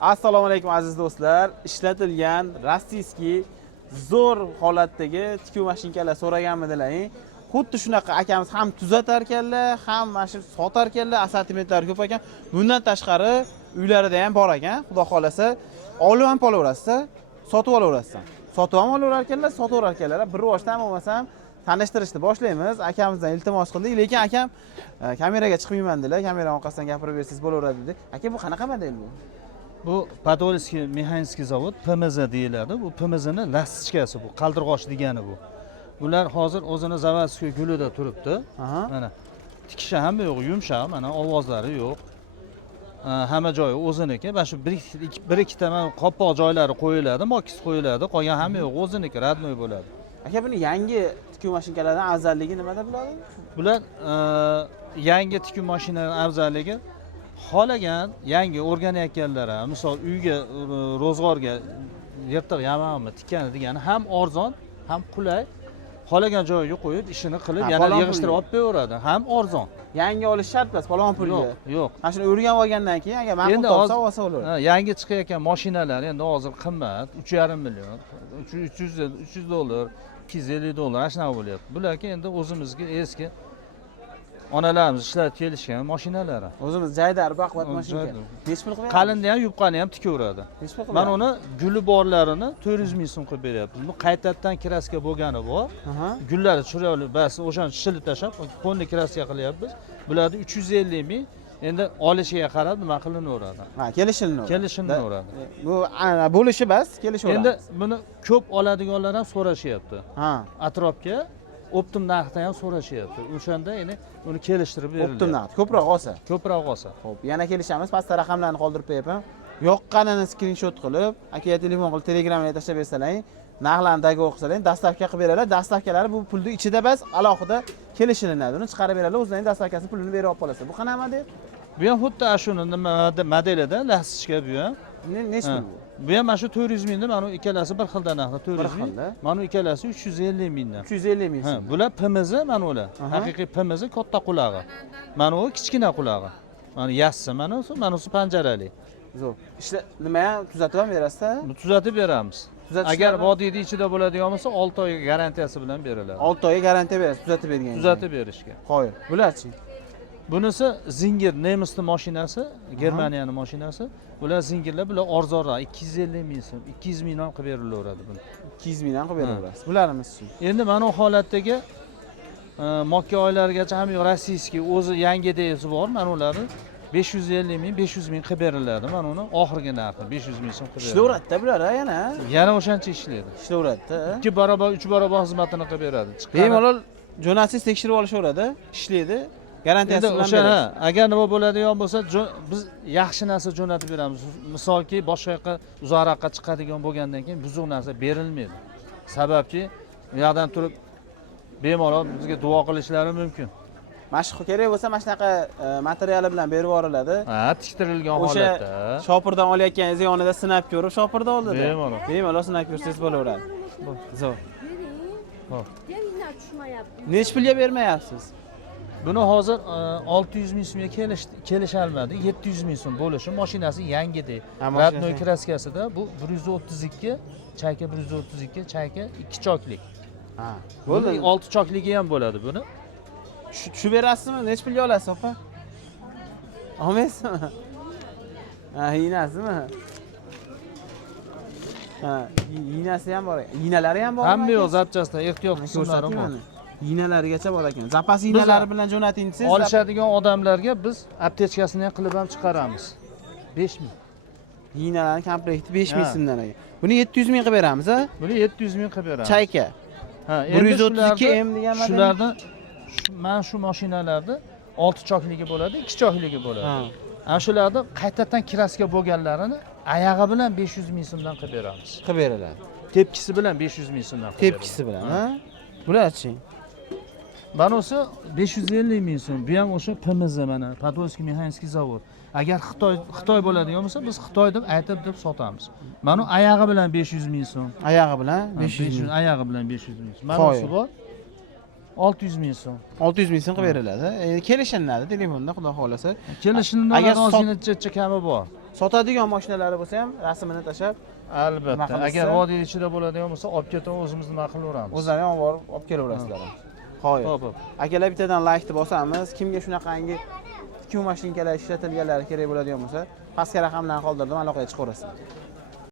Assalomu alaykum aziz do'stlar. Ishlatilgan rossiyskiy zo'r holatdagi tikuv mashinkalar so'raganmidilaring. Xuddi shunaqa akamiz ham tuzatar ekanlar, ham mana shu sotar ekanlar, assortimentlari ko'p ekan. Bundan tashqari uylarida ham bor ekan. Xudo xolasa, olib ham olaverasiz, sotib olaverasiz. Sotib ham olaverar ekanlar, sotaverar ekanlar. Bir rivojdan bo'lmasam tanishtirishni boshlaymiz. Akamizdan iltimos qildik, lekin akam kameraga chiqmayman dedilar. Kamera orqasidan gapirib bersangiz bo'laveradi dedi. Aka, bu qanaqa model bu? Bu Podolskiy mexanik zavod PMZ deyiladi. Bu PMZni lastichkasi bu, qaldirg'och degani bu. Bular hozir o'zini zavodskiy gulida turibdi. Mana tikishi ham yo'q, yumshoq, mana ovozlari yo'q. Hamma joyi o'ziniki. Mana shu bir ikkita qopqoq joylari qo'yiladi, mokis qo'yiladi, qolgan hamma yo'q, o'ziniki, radnoy bo'ladi. Aka, buni yangi tikuv mashinkalaridan afzalligi nimada bo'ladi? Bular yangi tikuv mashinalarining afzalligi xohlagan yangi o'rganayotganlar, misol uyga, ro'zg'orga yirtiq yamag'imi tikkani degani ham arzon, ham qulay. Xohlagan joyiga qo'yib, ishini qilib, yana yig'ishtirib olib beraveradi. Ham arzon. Yangi olish shart emas, palon pulga. Yo'q. Mana shuni o'rganib olgandan keyin agar ma'qul topsa olsa bo'laveradi. Yangi chiqayotgan mashinalar endi hozir qimmat, 3,5 million, 300 dollar, 250 dollar ashuna bo'lyapti. Bularga endi o'zimizga eski onalarimiz ishlatib kelishgan mashinalari. O'zimiz jaydar baquvvat mashinka. Necha pul qo'yadi? Qalinni ham yubqani ham tikaveradi. Necha pul qo'yadi? Men uni guli borlarini 400 ming so'm qilib beryapmiz. Bu qaytadan kraska bo'lgani bor. Gullari chiroyli, bas o'shani shilib tashlab, qo'lni kraska qilyapmiz. Bularni 350 ming. Endi olishiga qarab nima qilinaveradi. Ha, kelishiladi. Kelishinaveradi. Bu bo'lishi bas, kelishaveradi. Endi buni ko'p oladiganlar ham so'rashyapti. Ha. Atrofga optim narxda ham so'rashyapti. O'shanda endi uni kelishtirib beriladi. Optim narx ko'proq olsa. Ko'proq olsa. Xo'p, yana kelishamiz. Pastda raqamlarni qoldirib qo'yaman. Yoqqanini skrinshot qilib, akaga telefon qilib, Telegramga tashlab bersalaring, narxlarni dogovor qilsalaring, dastavka qilib beradilar. Dastavkalari bu pulni ichida bas, alohida kelishilinadi. Uni chiqarib beradilar, o'zlarining dastavkasini pulini berib olib qolasiz. Bu qanaqa model? Bu ham xuddi shuni modelida lastichka bu ham. Necha pul bu? Bu ham mana shu 400 mingdan, mana ikkalasi bir xilda narxda 400 ming. Mana ikkalasi 350 mingdan. 350 ming. Bular PMZ, mana ular. Haqiqiy PMZ katta qulog'i. Mana u kichkina qulog'i. Mana yassi, mana u panjarali. Zo'r. Ishla nima ham tuzatib ham berasiz-da? Tuzatib beramiz. Agar vodiyning ichida bo'ladigan bo'lsa 6 oy garantiyasi bilan beriladi. 6 oyga garantiya berasiz, tuzatib bergan. Tuzatib berishga. Qo'yib. Bularchi? Bunisi Zinger nemisning mashinasi, Germaniyaning mashinasi. Bular Zingerlar, bular arzonroq, 250 ming so'm, 200 mingdan qilib berilaveradi buni. 200 mingdan qilib beraverasiz. Bularimiz-chi? Endi mana bu holatdagi Makka oylarigacha ham rossiyskiy o'zi yangi deysi bor, mana ularni 550 ming, 500 ming qilib beriladi. Mana uni oxirgi narxi 500 ming so'm qilib beriladi. Ishlayveradi-da bular yana. Yana o'shancha ishlaydi. Ishlayveradi-da. 2 barobar, 3 barobar xizmatini qilib beradi. Bemalol jo'natsiz tekshirib olishaveradi, ishlaydi. Garantiyasi bilan berasiz. Agar nima bo'ladigan bo'lsa, biz yaxshi narsa jo'natib beramiz. Misolki, boshqa yoqqa uzoqroqqa chiqadigan bo'lgandan keyin buzuq narsa berilmaydi. Sababki, u yoqdan turib bemalol bizga duo qilishlari mumkin. Mashq kerak bo'lsa, mana shunaqa materiali bilan berib yuboriladi. Ha, tiktirilgan holatda. O'sha shopirdan olayotganingiz yonida sinab ko'rib, shopirda oldida. Bemalol sinab ko'rsangiz bo'laveradi. Zo'r. Xo'p. Nech pulga bermayapsiz? Buni hozir 600 ming so'mga kelishalmadi. 700 ming so'm bo'lishi, mashinasi yangidek. Radnoy kraskasida bu 132, chayka 132, chayka 2 choklik. Ha. Bo'ldi. 6 chokligi ham bo'ladi buni. Shu berasizmi? Nech pulga olasiz, opa? Olmaysizmi? Ha, yinasimi? Ha, yinasi ham bor. Yinalari ham bormi? Hamma yo'q, zapchastlar, ehtiyot qismlari bor. Yinalarigacha bor ekan. Zapas yinalari bilan jo'nating siz. Olishadigan odamlarga biz aptechkasini ham qilib ham chiqaramiz. 5 ming. Yinalarning komplekti 5 ming so'mdan ekan. Buni 700 ming qilib beramiz, ha? Buni 700 ming qilib beramiz. Chayka. Ha, 132 m degan model. Shularni mana shu mashinalarda 6 chokligi bo'ladi, 2 chokligi bo'ladi. Ana shularni qaytadan kraska bo'lganlarini oyog'i bilan 500 ming so'mdan qilib beramiz. Qilib beriladi. Tepkisi bilan 500 ming so'mdan qilib beramiz. Tepkisi bilan, ha? Bularchi? Bunisi 550 ming so'm. Bu ham o'sha PMZ, mana Podolskiy mexanik zavod. Agar Xitoy bo'ladigan bo'lsa, biz Xitoy deb aytib sotamiz. Mana oyog'i bilan 500 ming so'm. Oyog'i bilan 500 ming. Oyog'i bilan 500 ming so'm. Mana shu bor. 600 ming so'm. 600 ming so'm qilib beriladi. Kelishinadi telefonda, xudo xolasa. Kelishinadi, ozgina kami bor. Sotadigan mashinalari bo'lsa ham rasmini tashlab, Albatta. Nima qilsa? Agar vodiy ichida bo'ladigan bo'lsa, olib ketib o'zimiz nima qilaveramiz. o'zlari ham olib kelaverasizlar. Xo'p. Xo'p. Akalar bittadan like bosamiz. Kimga shunaqangi tikuv mashinkalari ishlatilganlari kerak bo'ladigan bo'lsa, pastga raqamlarni qoldirdim, aloqaga chiqaverasizlar.